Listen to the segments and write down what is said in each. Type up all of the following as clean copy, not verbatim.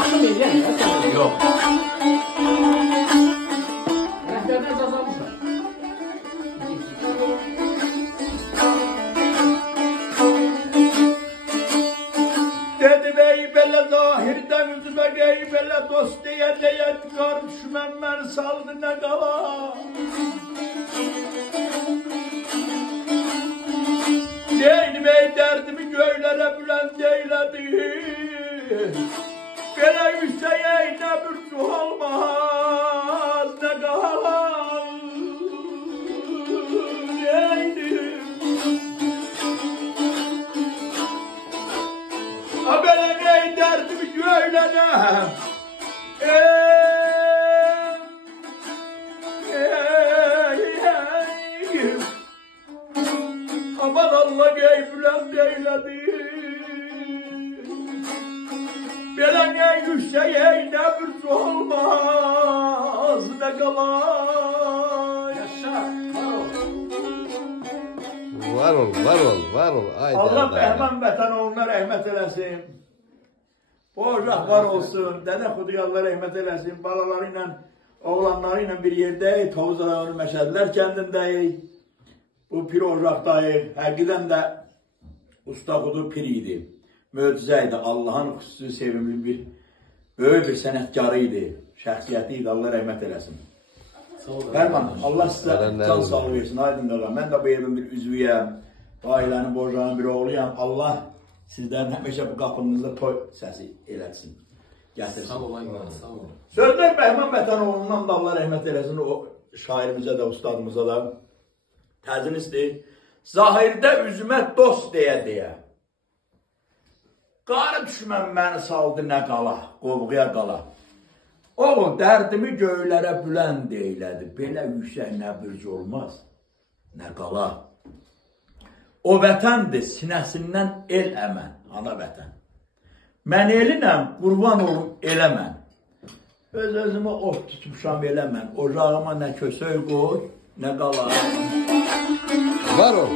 Mahkum edin ya sen. Yok. Rehberden kazanmışlar. Dedim ey belə zahirdən üzümə ey belə dost deyə qarışmən mən saldı nə qala. Neydim ey dərdimi göylərə bülənd eylədi. Belə yüksək ey nə bir ruh olmaz nə qala. Neydim Belə ey dərdimi göylənəm. Aman Allah ey bülənd eylədi. Belə ey yüksək ey nə bir olmaz nə qalay. Var ol, var ol, var ol. Allah Bəhmən vətən oğluna rəhmət eləsin. Boğacaq var olsun. Dədə Xudayar rəhmət eləsin. Balaları ilə, oğlanları ilə bir yerdəyik. Tovuz Adamı Məşədlər kəndindəyik. Bu pir ocaqdayıq. Həqiqdən də Usta Xudu pir idi. Möcüzə idi. Allahın xüsusi sevimli bir, böyük bir sənətkarı idi. Şəxsiyyəti idi. Allah rəhmət eləsin. Bərman, Allah sizə can sağlığı versin, aydın qalan. Mən də bu evin bir üzvüyəm, ailənin borcağının bir oğluyam. Allah sizlərin həmişə bu qapınızda toy səsi eləsin, gətirsin. Sağ olun, sağ olun. Sözlər Bəhmən Vətənoğlundan da Allah rəhmət eləsin, o şairimizə də, ustadımıza da. Təzinizdir. Zahirdə üzümə dost deyə. Qarı düşmən məni saldı nə qala, qovğuya qala. Oğul, dərdimi göylərə bülənd eylədi, belə yüksək nə bürc olmaz, nə qala. O vətəndir, sinəsindən el əmən, ana vətən. Mən elinəm, qurban olum eləmən. Öz-özümə ot tutmuşam eləmən, ocağıma nə kösöy qoy, nə qala. Var ol.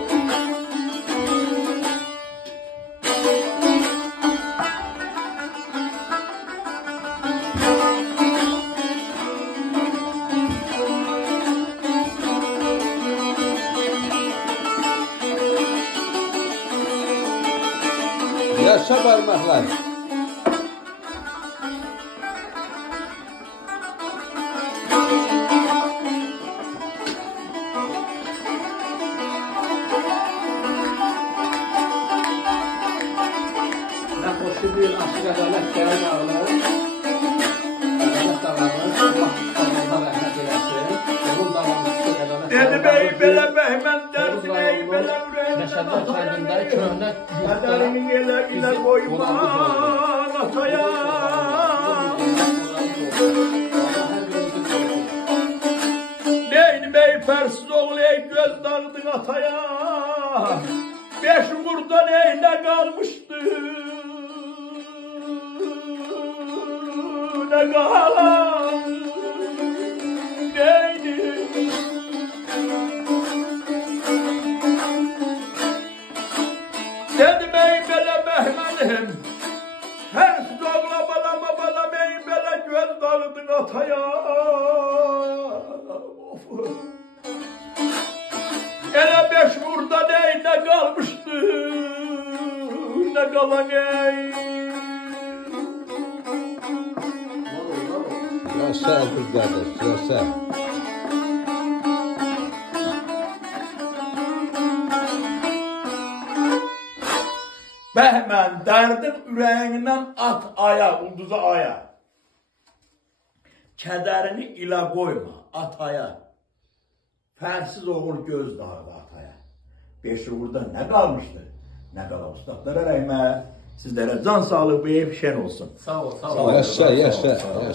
Yaşa parmaklar. Ben hoşçu bir aşık adalet gelen ağlar. Adalet davranır. Allah davranına rahmet eylesin. Onun davranışı adalet. Dedim ey belə Bəhmən dərdin ey belə ürəyimdən. Məşədlər kəndində köhnə yurtda. Qədərini elə qoyma ataya. Neynim ey pərsiz oğul ey göz dağıdın ataya. Beş uğurdan ey nə qalmışdı. Nə qalan. Neynim. Dedim ey belə Bəhmənim. Pərsiz oğla balama balam ey belə göz dağıdın ataya. Elə beş vurda ey nə qalmışdı, nə qalan ey. Yaşa Erkut kardeş, yaşa. Bəhmən dərdin ürəyindən at aya, ulduza aya. Kədərini ilə qoyma ataya. Fərsiz oğul göz dağıdı ataya. Beş uğurda nə qalmışdı? Nə qala ustadlara rəhmət. Sizlərə can sağlıq, bu ev şən olsun. Sağ ol, sağ ol. Yaşa, yaşa.